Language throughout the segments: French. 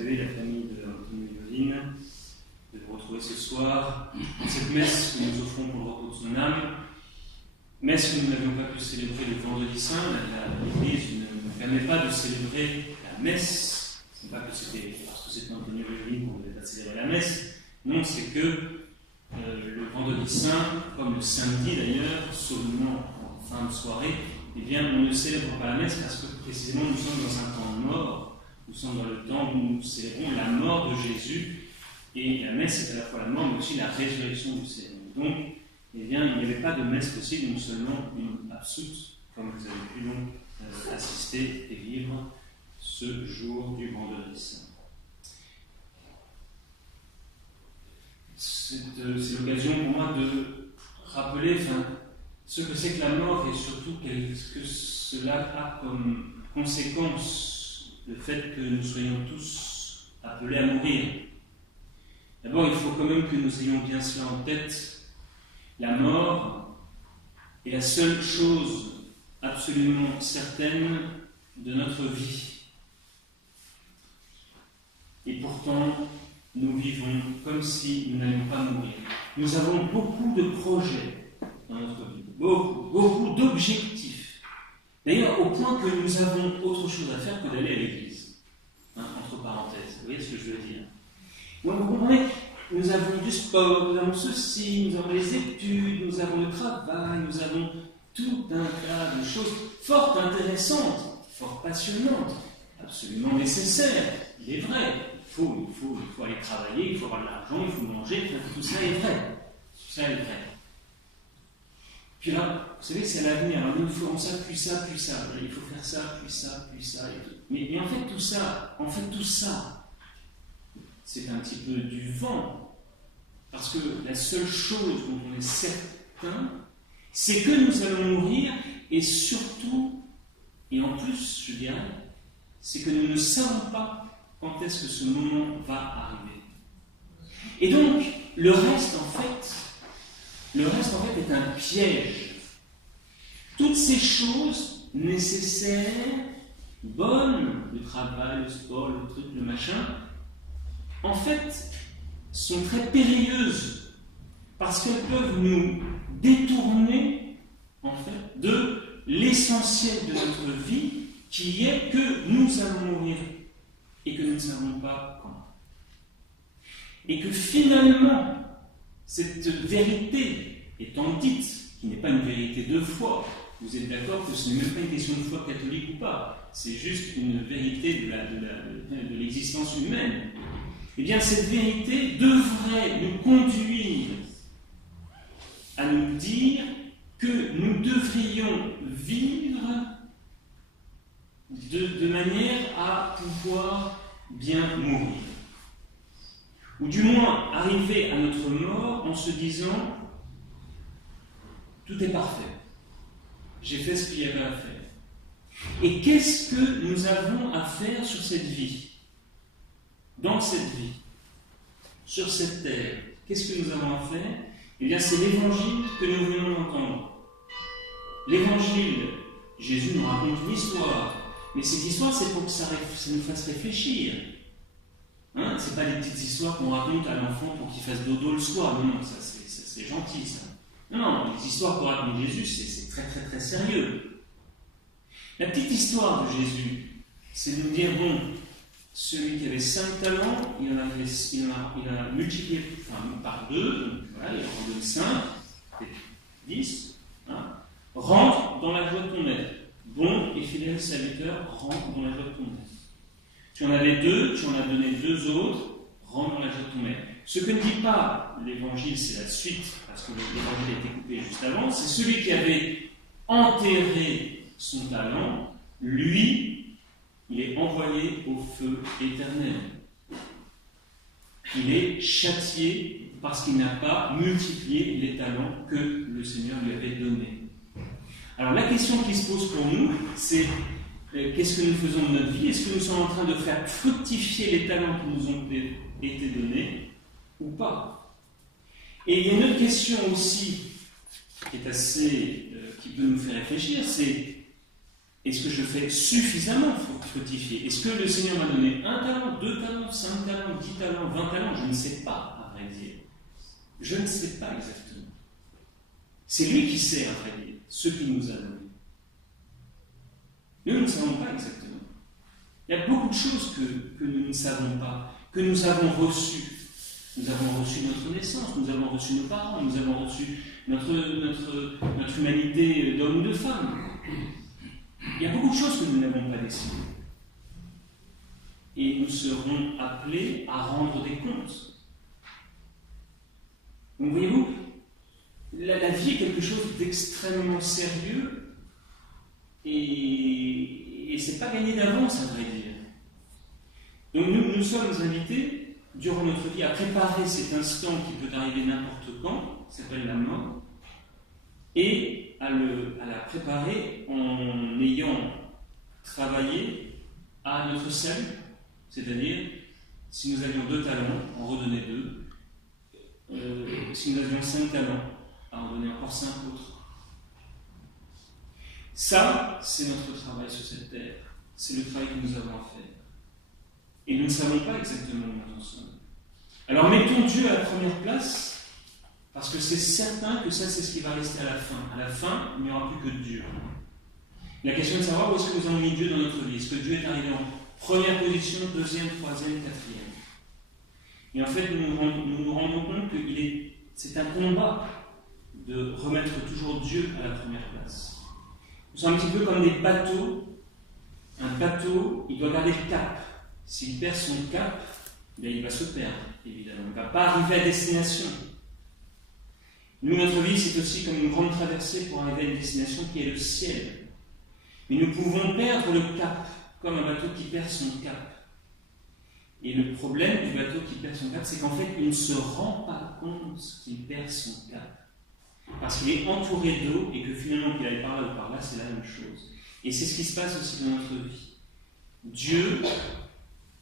saluer la famille de Anthony et Yoline, de vous retrouver ce soir dans cette messe que nous offrons pour le repos de son âme. Messe que nous n'avions pas pu célébrer le vendredi saint. L'Église ne permet pas de célébrer la messe. Ce n'est pas que c'était parce que c'était Anthony et Yoline qu'on ne devait pas célébrer la messe. Non, c'est que le vendredi saint, comme le samedi d'ailleurs, seulement en fin de soirée, eh bien, on ne célèbre pas la messe parce que précisément nous sommes dans un temps de mort. Nous sommes dans le temps où nous célébrons la mort de Jésus. Et la messe, c'est à la fois la mort, mais aussi la résurrection du Seigneur. Donc, eh bien, il n'y avait pas de messe possible, non seulement une absoute, comme vous avez pu donc assister et vivre ce jour du vendredi saint. C'est l'occasion pour moi de rappeler ce que c'est que la mort et surtout ce que cela a comme conséquence, le fait que nous soyons tous appelés à mourir. D'abord, il faut quand même que nous ayons bien cela en tête. La mort est la seule chose absolument certaine de notre vie. Et pourtant, nous vivons comme si nous n'allions pas mourir. Nous avons beaucoup de projets dans notre vie, beaucoup d'objectifs. D'ailleurs, au point que nous avons autre chose à faire que d'aller à l'église. Entre parenthèses, vous voyez ce que je veux dire? Donc, vous comprenez, nous avons du sport, nous avons ceci, nous avons les études, nous avons le travail, nous avons tout un tas de choses fort intéressantes, fort passionnantes, absolument nécessaires. Il est vrai, il faut aller travailler, il faut avoir de l'argent, il faut manger, tout ça est vrai. Tout ça est vrai. Puis là, vous savez, c'est à l'avenir, alors il faut ça, puis ça, puis ça. Il faut faire ça, puis ça, puis ça. Et tout. Mais en fait, tout ça, c'est un petit peu du vent. Parce que la seule chose dont on est certain, c'est que nous allons mourir, et surtout, et en plus, je dirais, c'est que nous ne savons pas quand est-ce que ce moment va arriver. Et donc, le reste, en fait, est un piège. Toutes ces choses nécessaires, bonnes, le travail, le sport, le truc, le machin, en fait, sont très périlleuses parce qu'elles peuvent nous détourner, en fait, de l'essentiel de notre vie, qui est que nous allons mourir et que nous ne savons pas quand. Et que finalement, cette vérité étant dite, qui n'est pas une vérité de foi, vous êtes d'accord que ce n'est même pas une question de foi catholique ou pas, c'est juste une vérité de l'existence humaine. Eh bien, cette vérité devrait nous conduire à nous dire que nous devrions vivre de manière à pouvoir bien mourir. Ou du moins arriver à notre mort en se disant « tout est parfait, j'ai fait ce qu'il y avait à faire ». Et qu'est-ce que nous avons à faire sur cette vie? Dans cette vie, sur cette terre, qu'est-ce que nous avons à faire? Eh bien, c'est l'évangile que nous venons d'entendre. L'évangile, Jésus nous raconte une histoire, mais cette histoire, c'est pour que ça nous fasse réfléchir. Ce n'est pas des petites histoires qu'on raconte à l'enfant pour qu'il fasse dodo le soir. Non, ça c'est gentil, ça. Non, les histoires qu'on raconte Jésus, c'est très très très sérieux. La petite histoire de Jésus, c'est de nous dire, bon, celui qui avait 5 talents, il a multiplié par 2, donc voilà, il en donne 5, 10, rentre dans la joie de ton maître. Bon et fidèle serviteur, rentre dans la joie de ton maître. Tu en avais 2, tu en as donné 2 autres, rentre dans la joie de ton maître. Ce que ne dit pas l'évangile, c'est la suite, parce que l'évangile a été coupé juste avant, c'est celui qui avait enterré son talent, lui, il est envoyé au feu éternel. Il est châtié parce qu'il n'a pas multiplié les talents que le Seigneur lui avait donnés. Alors la question qui se pose pour nous, c'est qu'est-ce que nous faisons de notre vie? Est-ce que nous sommes en train de faire fructifier les talents qui nous ont été donnés ou pas? Et il y a une autre question aussi qui est qui peut nous faire réfléchir, c'est Est-ce que je fais suffisamment fructifier? Est-ce que le Seigneur m'a donné 1 talent, 2 talents, 5 talents, 10 talents, 20 talents? Je ne sais pas, à vrai dire. Je ne sais pas exactement. C'est lui qui sait, à vrai dire, ce qu'il nous a donné. Nous ne savons pas exactement. Il y a beaucoup de choses que nous ne savons pas, que nous avons reçues. Nous avons reçu notre naissance, nous avons reçu nos parents, nous avons reçu notre humanité d'homme ou de femme. Il y a beaucoup de choses que nous n'avons pas décidées. Et nous serons appelés à rendre des comptes. Donc voyez-vous, la vie est quelque chose d'extrêmement sérieux et c'est pas gagné d'avance, à vrai dire. Donc nous sommes invités, durant notre vie, à préparer cet instant qui peut arriver n'importe quand, qui s'appelle la mort, et à la préparer en ayant travaillé à notre salut. C'est-à-dire, si nous avions 2 talents, en redonner 2. Si nous avions 5 talents, à en donner encore 5 autres. Ça, c'est notre travail sur cette terre. C'est le travail que nous avons à faire. Et nous ne savons pas exactement où nous en sommes. Alors mettons Dieu à la première place, parce que c'est certain que ça, c'est ce qui va rester à la fin. À la fin, il n'y aura plus que Dieu. La question est de savoir où est-ce que nous avons mis Dieu dans notre vie. Est-ce que Dieu est arrivé en première position, deuxième, troisième, quatrième? Et en fait, nous nous rendons compte que c'est un combat de remettre toujours Dieu à la première place. Nous sommes un petit peu comme des bateaux. Un bateau, il doit garder le cap. S'il perd son cap, il va se perdre, évidemment. Il ne va pas arriver à destination. Nous, notre vie, c'est aussi comme une grande traversée pour arriver à une destination qui est le ciel. Mais nous pouvons perdre le cap, comme un bateau qui perd son cap. Et le problème du bateau qui perd son cap, c'est qu'en fait, il ne se rend pas compte qu'il perd son cap. Parce qu'il est entouré d'eau et que finalement, qu'il aille par là ou par là, c'est la même chose. Et c'est ce qui se passe aussi dans notre vie. Dieu,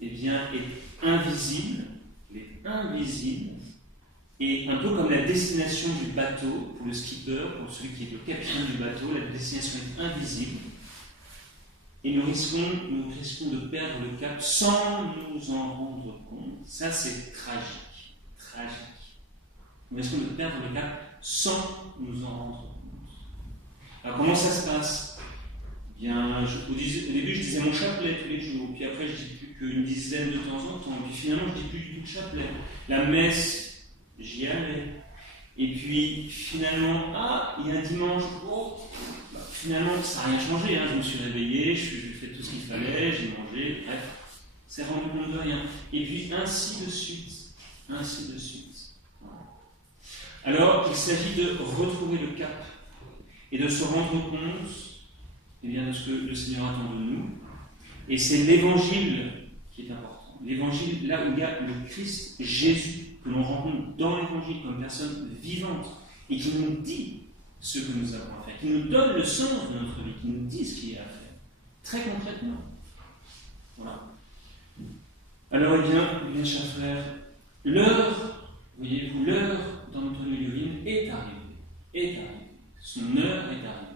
eh bien, est invisible. Il est invisible. Et un peu comme la destination du bateau, pour le skipper, pour celui qui est le capitaine du bateau, la destination est invisible. Et nous risquons de perdre le cap sans nous en rendre compte. Ça, c'est tragique. Tragique. Nous risquons de perdre le cap sans nous en rendre compte. Alors, comment ça se passe? Eh bien, au début, je disais mon chapelet tous les jours. Puis après, je dis plus qu'une dizaine de temps en temps. Puis finalement, je dis plus du tout de chapelet. La messe, j'y allais. Et puis, finalement, il y a un dimanche, finalement, ça n'a rien changé. Je me suis réveillé, j'ai fait tout ce qu'il fallait, j'ai mangé, bref, c'est rendu compte de rien. Et puis, ainsi de suite. Ainsi de suite. Voilà. Alors, il s'agit de retrouver le cap et de se rendre compte de ce que le Seigneur attend de nous. Et c'est l'évangile qui est important. L'évangile, là où il y a le Christ Jésus, que l'on rencontre dans l'évangile comme personne vivante et qui nous dit ce que nous avons à faire, qui nous donne le sens de notre vie, qui nous dit ce qu'il y a à faire, très concrètement. Voilà. Alors, eh bien, chers frères, l'heure, voyez-vous, l'heure dans notre milieu de vie est arrivée. Son heure est arrivée.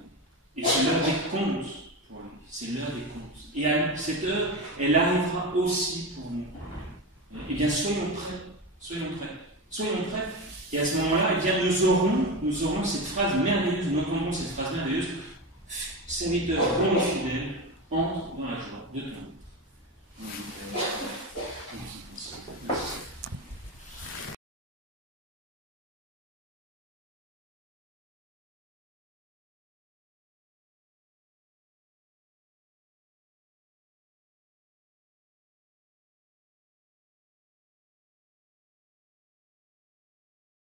Et c'est l'heure des comptes pour lui. C'est l'heure des comptes. Et à cette heure, elle arrivera aussi pour nous. Eh bien, soyons prêts. Et à ce moment-là, eh bien, nous aurons cette phrase merveilleuse, nous entendrons cette phrase merveilleuse. Serviteur bon et fidèle, entre dans la joie de ton.